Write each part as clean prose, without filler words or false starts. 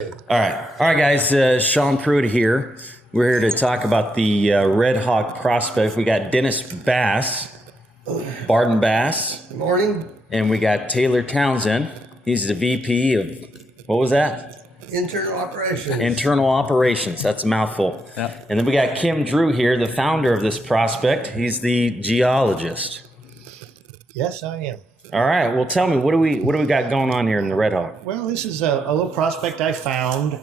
All right, guys. Sean Pruitt here. We're here to talk about the Red Hawk prospect. We got Dennis Bass, Barden Bass, Good morning. and we got Taylor Townsend. He's the VP of, what was that? Internal operations. Internal Operations. That's a mouthful. Yep. And then we got Kim Drew here, the founder of this prospect. He's the geologist. Yes, I am. All right. Well, tell me, what do we got going on here in the Red Hawk? Well, this is a little prospect I found.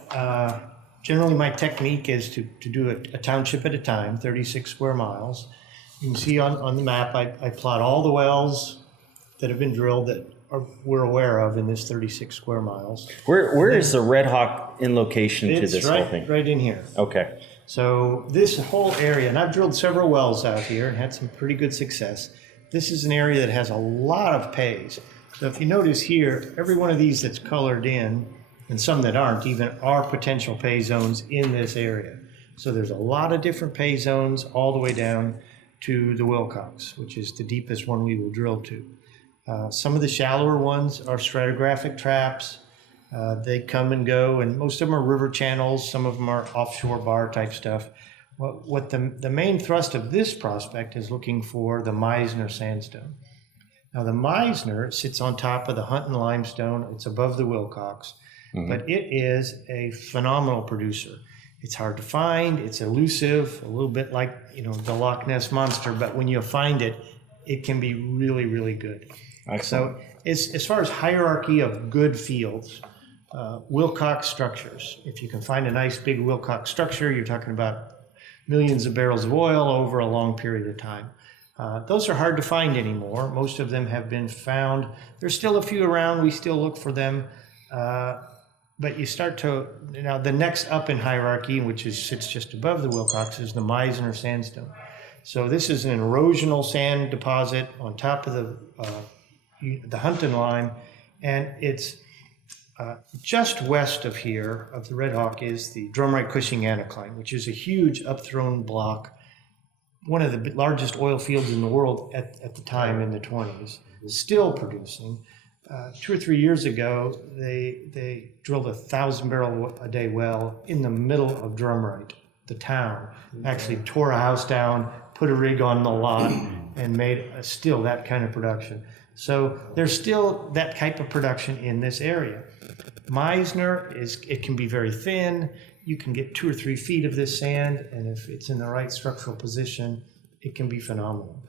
Generally, my technique is to do a township at a time, 36 square miles. You can see on the map, I plot all the wells that have been drilled that we're aware of in this 36 square miles. Where is the Red Hawk in location to this whole thing? It's right in here. Okay. So this whole area, and I've drilled several wells out here and had some pretty good success. This is an area that has a lot of pays. So if you notice here, every one of these that's colored in, and some that aren't even, are potential pay zones in this area. So there's a lot of different pay zones all the way down to the Wilcox, which is the deepest one we will drill to. Some of the shallower ones are stratigraphic traps. They come and go, and most of them are river channels. Some of them are offshore bar type stuff. What the main thrust of this prospect is looking for the Meisner sandstone. Now the Meisner sits on top of the Hunton limestone. It's above the Wilcox, but it is a phenomenal producer. It's hard to find. It's elusive, a little bit like the Loch Ness monster. But when you find it, it can be really, really good. Excellent. So as far as hierarchy of good fields, Wilcox structures. If you can find a nice big Wilcox structure, you're talking about millions of barrels of oil over a long period of time. Those are hard to find anymore. Most of them have been found. There's still a few around. We still look for them. But you start to, now the next up in hierarchy, which sits just above the Wilcox, is the Meisner sandstone. So this is an erosional sand deposit on top of the Hunton line, and it's just west of here, of the Red Hawk, is the Drumright-Cushing anticline, which is a huge upthrown block, one of the largest oil fields in the world at the time in the 20s, still producing. 2 or 3 years ago, they drilled a 1,000 barrel a day well in the middle of Drumright, the town. Actually tore a house down, put a rig on the lot, and made still that kind of production. So there's still that type of production in this area. Meisner it can be very thin. You can get 2 or 3 feet of this sand, and if it's in the right structural position, it can be phenomenal.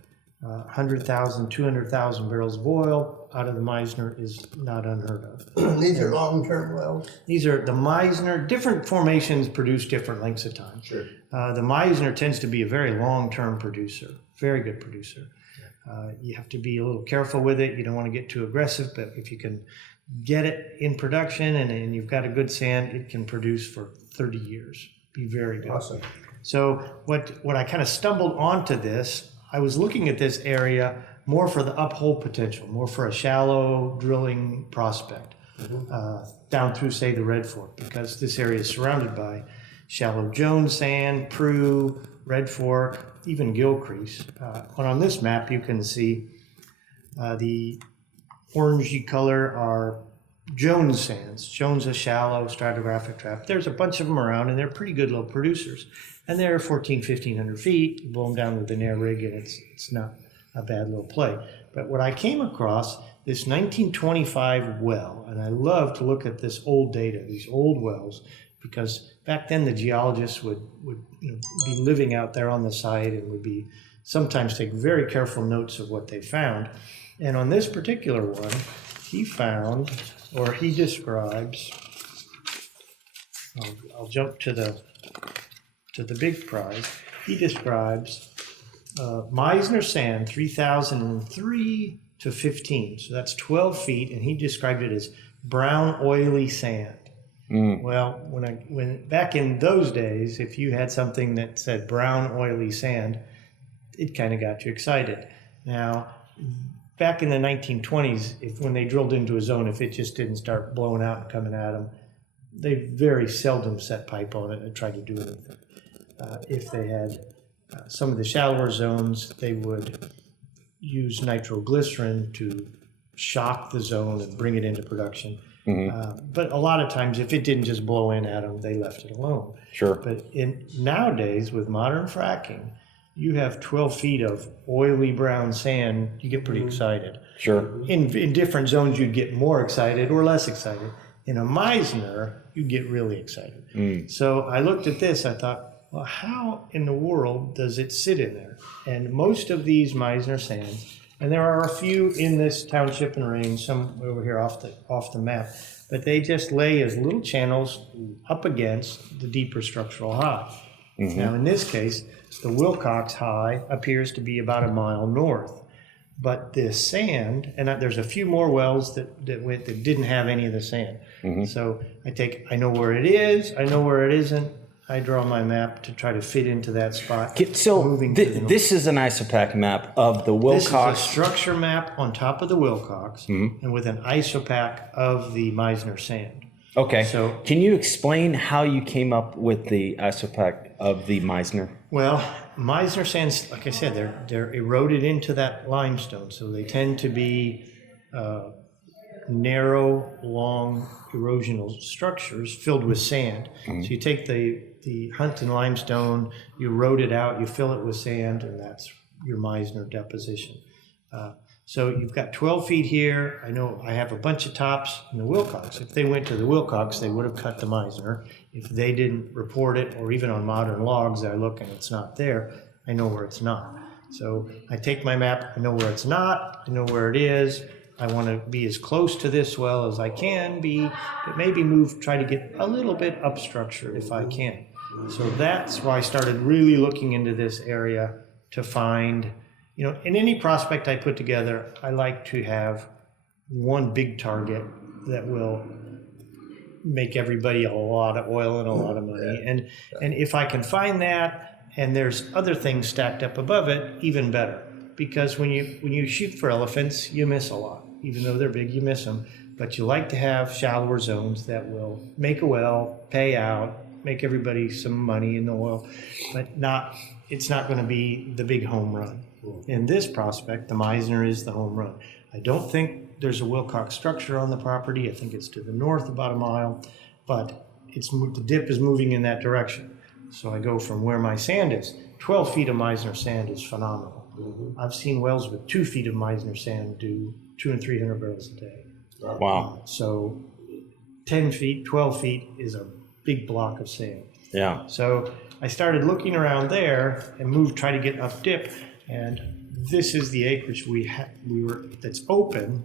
100,000, 200,000 barrels of oil out of the Meisner is not unheard of. These are long-term wells? These are the Meisner. Different formations produce different lengths of time. Sure. The Meisner tends to be a very long-term producer, very good producer. You have to be a little careful with it. You don't want to get too aggressive, but if you can get it in production and you've got a good sand, it can produce for 30 years. Be very good. Awesome. So what I kind of stumbled onto this, I was looking at this area more for the uphole potential, more for a shallow drilling prospect down through, say, the Red Fork, because this area is surrounded by shallow Jones sand, Pruitt, Red Fork, even Gilcrease. And on this map, you can see the orangey color are Jones sands. Jones is shallow stratigraphic trap. There's a bunch of them around, and they're pretty good little producers. And they're 1,500 feet. You blow them down with an air rig, and it's not a bad little play. But what I came across, this 1925 well, and I love to look at this old data, these old wells, because back then the geologists would be living out there on the site and would be sometimes take very careful notes of what they found. And on this particular one, he found, or he describes, I'll jump to the big prize. He describes Meisner sand, 3,003 to 15. So that's 12 feet, and he described it as brown, oily sand. Well, when back in those days, if you had something that said brown, oily sand, it kind of got you excited. Now, back in the 1920s, when they drilled into a zone, if it just didn't start blowing out and coming at them, they very seldom set pipe on it and tried to do anything. If they had some of the shallower zones, they would use nitroglycerin to shock the zone and bring it into production. But a lot of times, if it didn't just blow in at them, they left it alone. Sure. But nowadays, with modern fracking, you have 12 feet of oily brown sand, you get pretty excited. Sure. In different zones, you'd get more excited or less excited. In a Meisner, you'd get really excited. So I looked at this, I thought, well, how in the world does it sit in there? And most of these Meisner sands, and there are a few in this township and range, some over here off the map, but they just lay as little channels up against the deeper structural high. Now, in this case, the Wilcox High appears to be about a mile north. But this sand, and there's a few more wells that didn't have any of the sand. So I know where it is, I know where it isn't. I draw my map to try to fit into that spot. So this is an isopac map of the Wilcox. This is a structure map on top of the Wilcox, and with an isopac of the Meisner sand. Okay. So can you explain how you came up with the isopac of the Meisner? Well, Meisner sands, like I said, they're eroded into that limestone, so they tend to be narrow, long, erosional structures filled with sand. So you take the Hunton limestone, you erode it out, you fill it with sand, and that's your Meisner deposition. So you've got 12 feet here. I know I have a bunch of tops in the Wilcox. If they went to the Wilcox, they would have cut the Meisner. If they didn't report it, or even on modern logs, I look and it's not there, I know where it's not. So I take my map, I know where it's not, I know where it is. I want to be as close to this well as I can be, but maybe try to get a little bit up structured if I can. So that's why I started really looking into this area to find, in any prospect I put together, I like to have one big target that will make everybody a lot of oil and a lot of money. And if I can find that, and there's other things stacked up above it, even better. Because when you shoot for elephants, you miss a lot. Even though they're big, you miss them. But you like to have shallower zones that will make a well, pay out, make everybody some money in the oil, but it's not going to be the big home run. In this prospect, the Meisner is the home run. I don't think there's a Wilcox structure on the property. I think it's to the north about a mile, but the dip is moving in that direction. So I go from where my sand is. 12 feet of Meisner sand is phenomenal. I've seen wells with 2 feet of Meisner sand do 200 and 300 barrels a day. Wow. So 10 feet, 12 feet is a big block of sand. Yeah. So I started looking around there and try to get up dip. And this is the acreage that's open.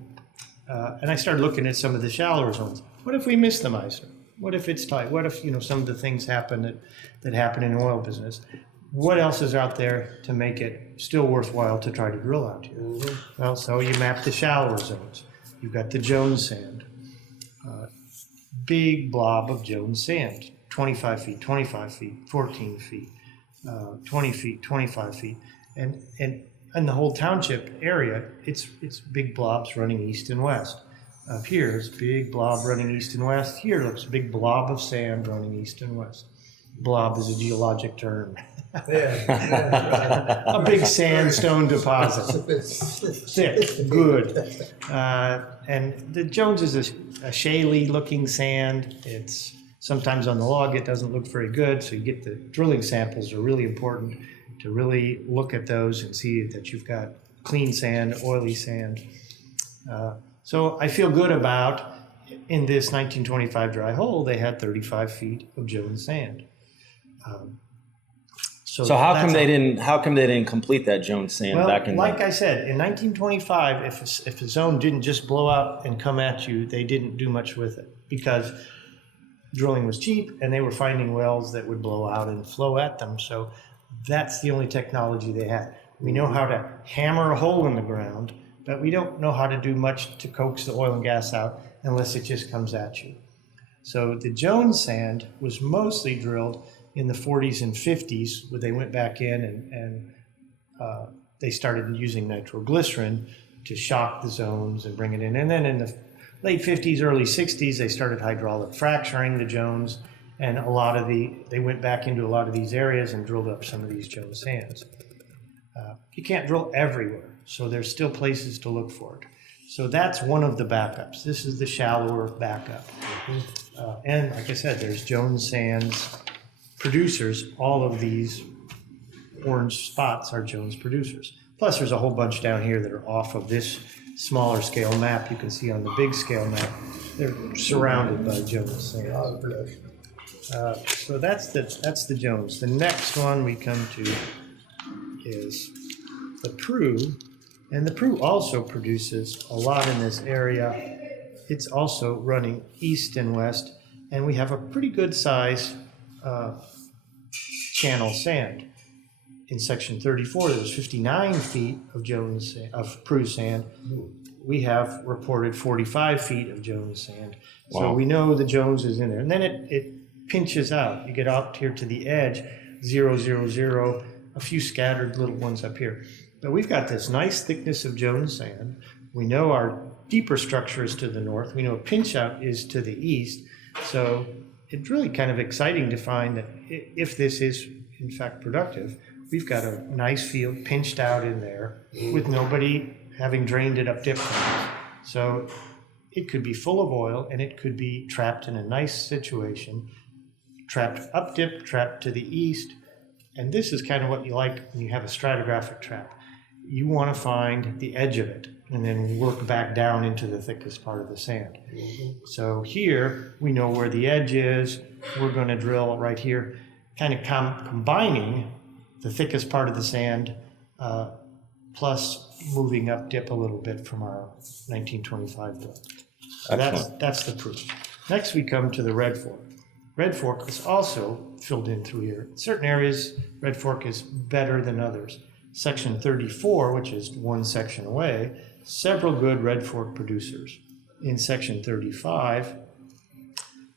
And I started looking at some of the shallower zones. What if we miss the Meisner? What if it's tight? What if some of the things happen that happen in the oil business? What else is out there to make it still worthwhile to try to drill out here? Well, so you map the shallower zones. You've got the Jones sand, big blob of Jones sand, 25 feet, 25 feet, 14 feet, 20 feet, 25 feet, and the whole township area, it's big blobs running east and west. Up here is big blob running east and west. Here looks a big blob of sand running east and west. Blob is a geologic term. A big sandstone deposit. Thick, good. And the Jones is a shaly looking sand. It's sometimes on the log it doesn't look very good, so you get the drilling samples are really important to really look at those and see that you've got clean sand, oily sand. So I feel good about, in this 1925 dry hole, they had 35 feet of Jones sand. So how come they didn't complete that Jones sand back in? Like I said, in 1925, if a zone didn't just blow out and come at you, they didn't do much with it because drilling was cheap and they were finding wells that would blow out and flow at them. So that's the only technology they had. We know how to hammer a hole in the ground, but we don't know how to do much to coax the oil and gas out unless it just comes at you. So the Jones sand was mostly drilled in the 40s and 50s, where they went back in and they started using nitroglycerin to shock the zones and bring it in. And then in the late 50s, early 60s, they started hydraulic fracturing the Jones, and they went back into a lot of these areas and drilled up some of these Jones sands. You can't drill everywhere, so there's still places to look for it. So that's one of the backups. This is the shallower backup. And like I said, there's Jones Sands producers. All of these orange spots are Jones producers. Plus there's a whole bunch down here that are off of this smaller scale map. You can see on the big scale map, they're surrounded by Jones Sands. So that's the Jones. The next one we come to is the Pruitt. And the Pruitt also produces a lot in this area. It's also running east and west, and we have a pretty good size channel sand. In section 34, there was 59 feet of Pruitt sand. We have reported 45 feet of Jones sand. Wow. So we know the Jones is in there. And then it pinches out. You get out here to the edge, 0, 0, 0, a few scattered little ones up here. But we've got this nice thickness of Jones sand. We know our deeper structure is to the north. We know a pinch out is to the east. So it's really kind of exciting to find that if this is in fact productive, we've got a nice field pinched out in there with nobody having drained it up dip from us. So it could be full of oil and it could be trapped in a nice situation, trapped up dip, trapped to the east. And this is kind of what you like when you have a stratigraphic trap. You want to find the edge of it and then work back down into the thickest part of the sand. So here we know where the edge is. We're going to drill right here, kind of combining the thickest part of the sand plus moving up dip a little bit from our 1925 drill. So that's the Pruitt. Next we come to the Red Fork. Red Fork is also filled in through here. In certain areas, Red Fork is better than others. Section 34, which is one section away, several good Red Fork producers. In section 35,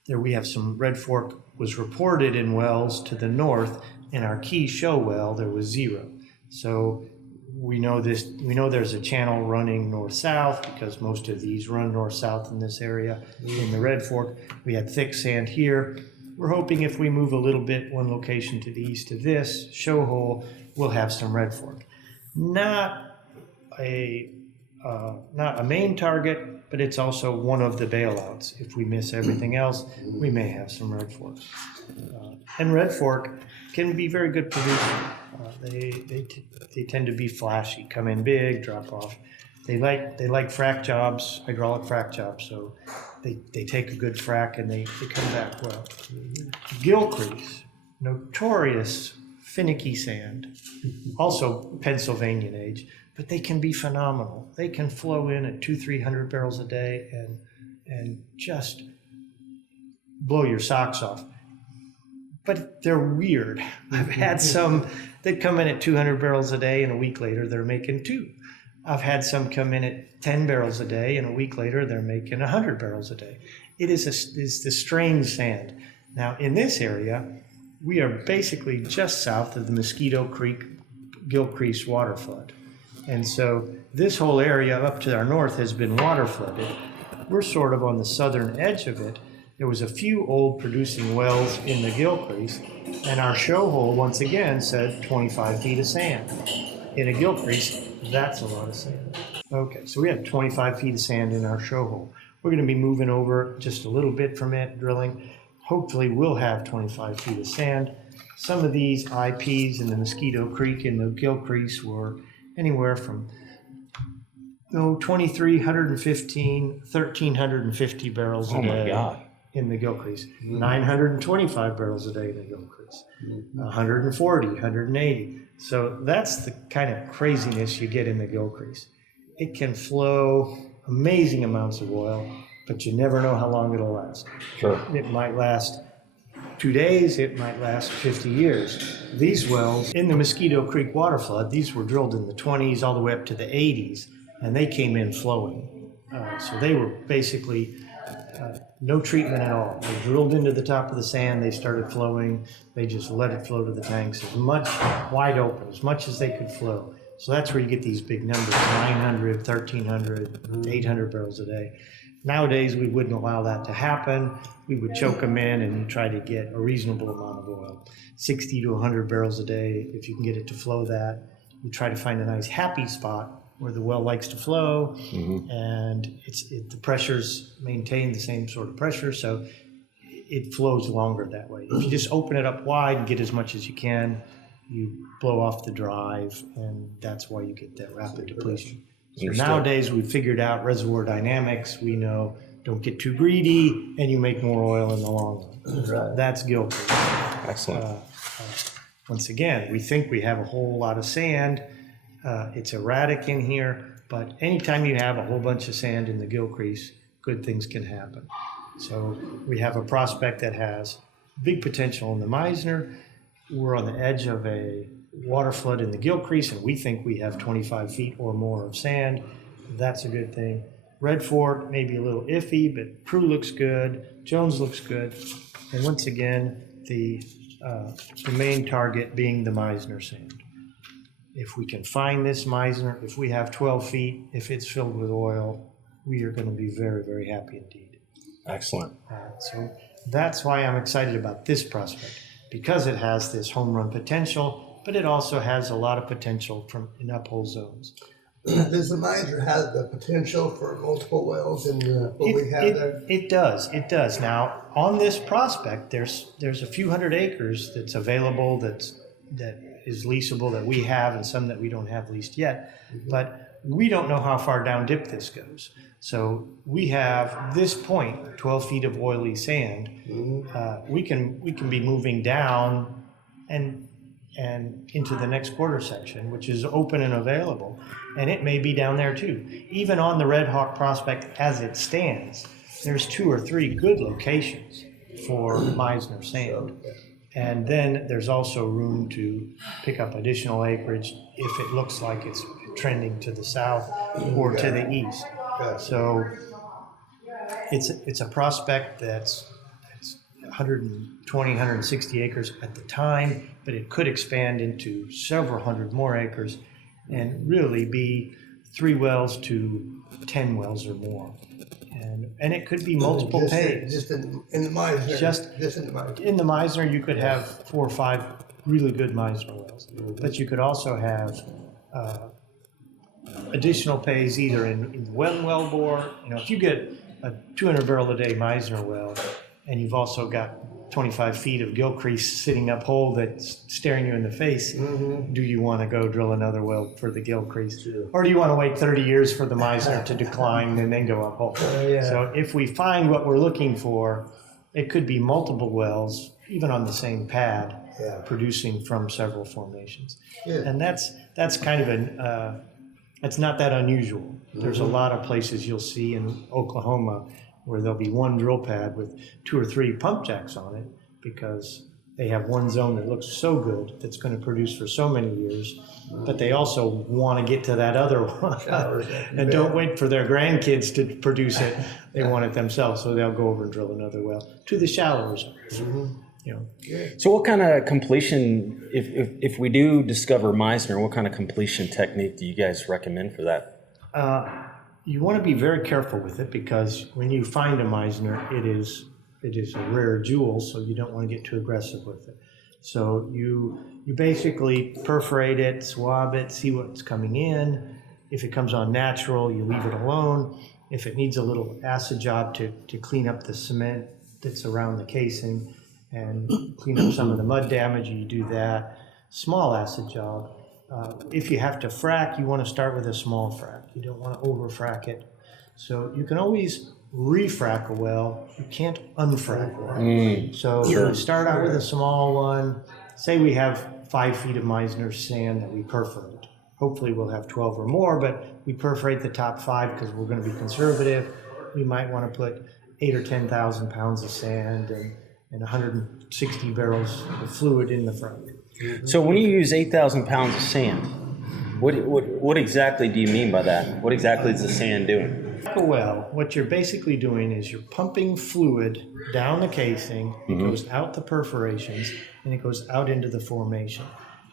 there we have some Red Fork was reported in wells to the north. In our key show well, there was 0. So we know there's a channel running north-south because most of these run north-south in this area. In the Red Fork, we had thick sand here. We're hoping if we move a little bit one location to the east of this show hole, we'll have some Red Fork. Not a main target, but it's also one of the bailouts. If we miss everything else, we may have some Red Forks. And Red Fork can be very good producer. They tend to be flashy, come in big, drop off. They like frack jobs, hydraulic frack jobs, so they take a good frack and they come back well. Gilcrease, notorious finicky sand, also Pennsylvanian age, but they can be phenomenal. They can flow in at 200-300 barrels a day and just blow your socks off. But they're weird. I've had some that come in at 200 barrels a day and a week later they're making 2. I've had some come in at 10 barrels a day and a week later they're making 100 barrels a day. It's the strange sand. Now in this area, we are basically just south of the Mosquito Creek Gilcrease water flood. And so this whole area up to our north has been water flooded. We're sort of on the southern edge of it. There was a few old producing wells in the Gilcrease, and our show hole once again said 25 feet of sand. In a Gilcrease, that's a lot of sand. Okay, so we have 25 feet of sand in our show hole. We're going to be moving over just a little bit from it, drilling. Hopefully we'll have 25 feet of sand. Some of these IPs in the Mosquito Creek and the Gilcrease were anywhere from 2,315, 1,350 barrels a day. Oh my God. In the Gilcrease, 925 barrels a day in the Gilcrease, 140, 180. So that's the kind of craziness you get in the Gilcrease. It can flow amazing amounts of oil, but you never know how long it'll last. Sure. It might last 2 days, it might last 50 years. These wells in the Mosquito Creek water flood, these were drilled in the 20s all the way up to the 80s, and they came in flowing. So they were basically no treatment at all. They drilled into the top of the sand, they started flowing, they just let it flow to the tanks as much wide open, as much as they could flow. So that's where you get these big numbers, 900, 1,300, 800 barrels a day. Nowadays, we wouldn't allow that to happen. We would choke them in and try to get a reasonable amount of oil. 60 to 100 barrels a day, if you can get it to flow that. You try to find a nice happy spot where the well likes to flow, and the pressures maintain the same sort of pressure, so it flows longer that way. If you just open it up wide and get as much as you can, you blow off the drive, and that's why you get that rapid depletion. So nowadays we've figured out reservoir dynamics. We know don't get too greedy, and you make more oil in the long run. Right. That's Gilcrease. Excellent. Once again, we think we have a whole lot of sand. It's erratic in here, but anytime you have a whole bunch of sand in the Gilcrease, good things can happen. So we have a prospect that has big potential in the Meisner. We're on the edge of a water flood in the Gilcrease, and we think we have 25 feet or more of sand. That's a good thing. Red Fork may be a little iffy, but Pruitt looks good. Jones looks good. And once again, the main target being the Meisner sand. If we can find this Meisner, if we have 12 feet, if it's filled with oil, we are going to be very, very happy indeed. Excellent. So that's why I'm excited about this prospect, because it has this home run potential, but it also has a lot of potential in uphole zones. Does the Meisner have the potential for multiple wells in what we have there? It does. It does. Now, on this prospect, there's a few hundred acres that's available, that is leasable, that we have, and some that we don't have leased yet. But we don't know how far down dip this goes. So we have this point, 12 feet of oily sand. We can be moving down and into the next quarter section, which is open and available, and it may be down there too. Even on the Red Hawk prospect as it stands, there's 2 or 3 good locations for Meisner sand. And then there's also room to pick up additional acreage if it looks like it's trending to the south or to the east. So it's a prospect that's 120, 160 acres at the time, but it could expand into several hundred more acres and really be 3 wells to 10 wells or more. And it could be multiple pays. Just in the Meisner. Just in the Meisner. In the Meisner, you could have 4 or 5 really good Meisner wells, but you could also have additional pays either in the wet and well bore. If you get a 200 barrel a day Meisner well, and you've also got 25 feet of Gilcrease sitting up hole that's staring you in the face, do you want to go drill another well for the Gilcrease? Or do you want to wait 30 years for the Meisner to decline and then go up hole? So if we find what we're looking for, it could be multiple wells, even on the same pad, producing from several formations. And that's kind of it's not that unusual. There's a lot of places you'll see in Oklahoma where there'll be one drill pad with 2 or 3 pump jacks on it, because they have one zone that looks so good that's going to produce for so many years, but they also want to get to that other one and don't wait for their grandkids to produce it. They want it themselves, so they'll go over and drill another well to the shallower zones. So what kind of completion, if we do discover Meisner, what kind of completion technique do you guys recommend for that? You want to be very careful with it, because when you find a Meisner, it is a rare jewel, so you don't want to get too aggressive with it. So you basically perforate it, swab it, see what's coming in. If it comes on natural, you leave it alone. If it needs a little acid job to clean up the cement that's around the casing and clean up some of the mud damage, you do that. Small acid job. If you have to frack, you want to start with a small frack. You don't want to over frack it. So you can always refrack a well. You can't unfrack one. So you start out with a small one. Say we have 5 feet of Meisner sand that we perforate. Hopefully we'll have 12 or more, but we perforate the top 5 because we're going to be conservative. We might want to put 8,000 or 10,000 pounds of sand and 160 barrels of fluid in the front. So when you use 8,000 pounds of sand, what exactly do you mean by that? What exactly is the sand doing? Well, what you're basically doing is you're pumping fluid down the casing. It goes out the perforations, and it goes out into the formation.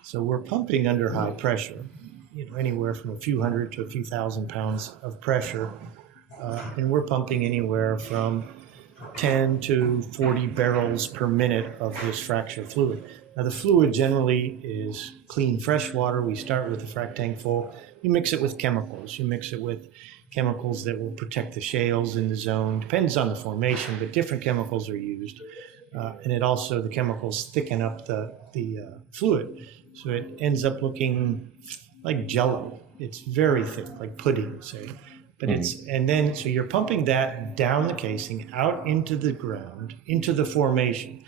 So we're pumping under high pressure, anywhere from a few hundred to a few thousand pounds of pressure, and we're pumping anywhere from 10 to 40 barrels per minute of this fracture fluid. Now the fluid generally is clean fresh water. We start with a frac tank full. you mix it with chemicals. You mix it with chemicals that will protect the shales in the zone. Depends on the formation, but different chemicals are used. And it also, the chemicals thicken up the fluid. So it ends up looking like jello. It's very thick, like pudding, say. But so you're pumping that down the casing, out into the ground, into the formation.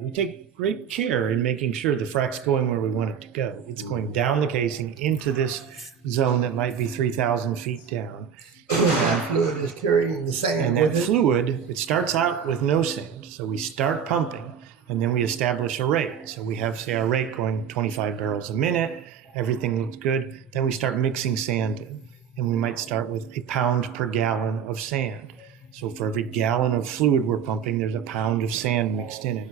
We take great care in making sure the frack's going where we want it to go. It's going down the casing into this zone that might be 3,000 feet down. That fluid is carrying the sand And with that it. fluid, it starts out with no sand. So we start pumping, and then we establish a rate. So we have, say, our rate going 25 barrels a minute. Everything looks good. Then we start mixing sand in. And we might start with a pound per gallon of sand. So for every gallon of fluid we're pumping, there's a pound of sand mixed in it.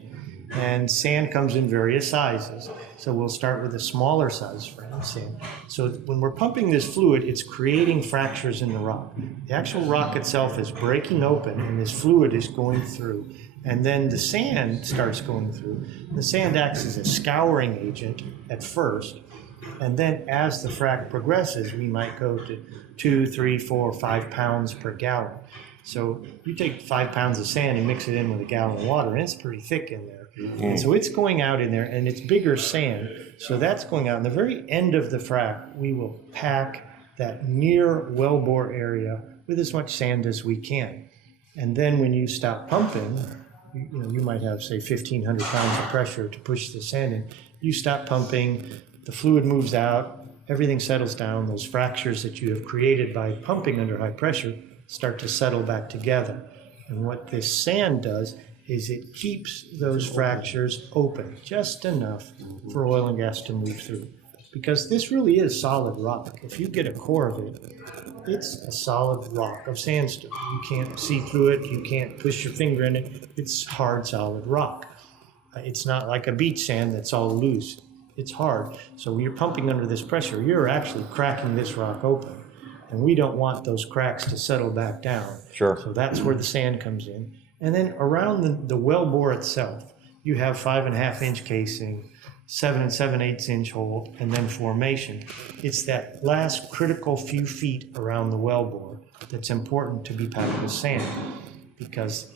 And sand comes in various sizes. So we'll start with a smaller size sand. So when we're pumping this fluid, it's creating fractures in the rock. The actual rock itself is breaking open, and this fluid is going through. And then the sand starts going through. The sand acts as a scouring agent at first. And then as the frac progresses, we might go to 2, 3, 4, 5 pounds per gallon. So you take 5 pounds of sand and mix it in with a gallon of water, and it's pretty thick in there. And so it's going out in there, and it's bigger sand. So that's going out. In the very end of the frac, we will pack that near wellbore area with as much sand as we can. And then when you stop pumping, you might have, say, 1,500 pounds of pressure to push the sand in. You stop pumping, the fluid moves out, everything settles down. Those fractures that you have created by pumping under high pressure start to settle back together. And what this sand does is it keeps those fractures open just enough for oil and gas to move through. Because this really is solid rock. If you get a core of it, it's a solid rock of sandstone. You can't see through it, you can't push your finger in it. It's hard, solid rock. It's not like a beach sand that's all loose. It's hard. So when you're pumping under this pressure, you're actually cracking this rock open. And we don't want those cracks to settle back down. Sure. So that's where the sand comes in. And then around the wellbore itself, you have 5.5-inch casing, 7 7/8 inch hole, and then formation. It's that last critical few feet around the wellbore that's important to be packed with sand. Because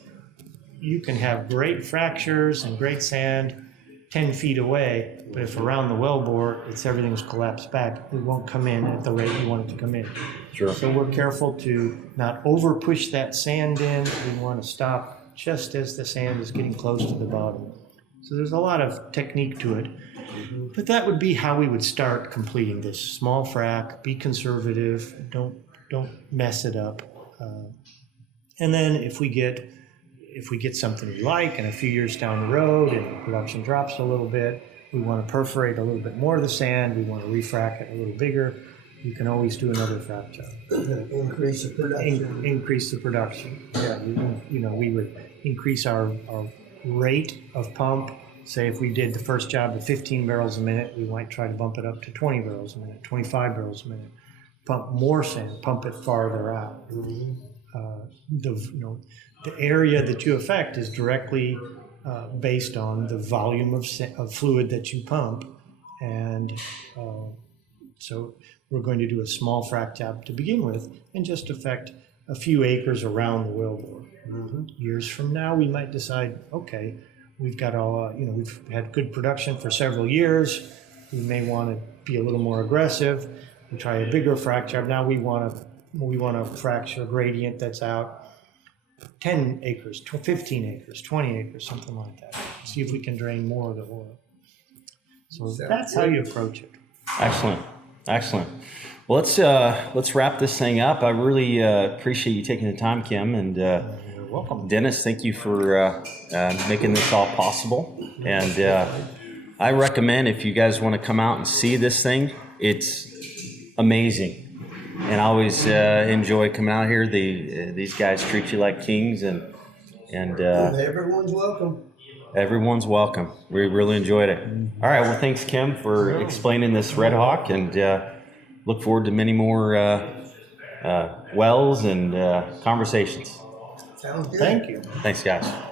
you can have great fractures and great sand 10 feet away, but if around the wellbore, everything's collapsed back, it won't come in at the rate you want it to come in. Sure. So we're careful to not over push that sand in. We want to stop just as the sand is getting close to the bottom. So there's a lot of technique to it. But that would be how we would start completing this. Small frac, be conservative, don't mess it up. And then if we get something we like and a few years down the road and production drops a little bit, we want to perforate a little bit more of the sand, we want to refrac it a little bigger, you can always do another frac job. Increase the production. Increase the production. Yeah, we would increase our rate of pump. Say if we did the first job at 15 barrels a minute, we might try to bump it up to 20 barrels a minute, 25 barrels a minute. Pump more sand, pump it farther out. The area that you affect is directly based on the volume of fluid that you pump. And so we're going to do a small frac job to begin with and just affect a few acres around the wellbore. Years from now, we might decide, okay, we've got we've had good production for several years. We may want to be a little more aggressive and try a bigger frac job. Now we want to fracture a gradient that's out 10 acres, 15 acres, 20 acres, something like that. See if we can drain more of the oil. So that's how you approach it. Excellent. Well, let's wrap this thing up. I really appreciate you taking the time, Kim, and You're welcome. Dennis. Thank you for making this all possible. And I recommend if you guys want to come out and see this thing, it's amazing. And I always enjoy coming out here. These guys treat you like kings, and Everyone's welcome. everyone's welcome. We really enjoyed it. All right. Well, thanks, Kim, for explaining this Red Hawk, and look forward to many more wells and conversations. Sounds good. Thank you. Thanks, guys.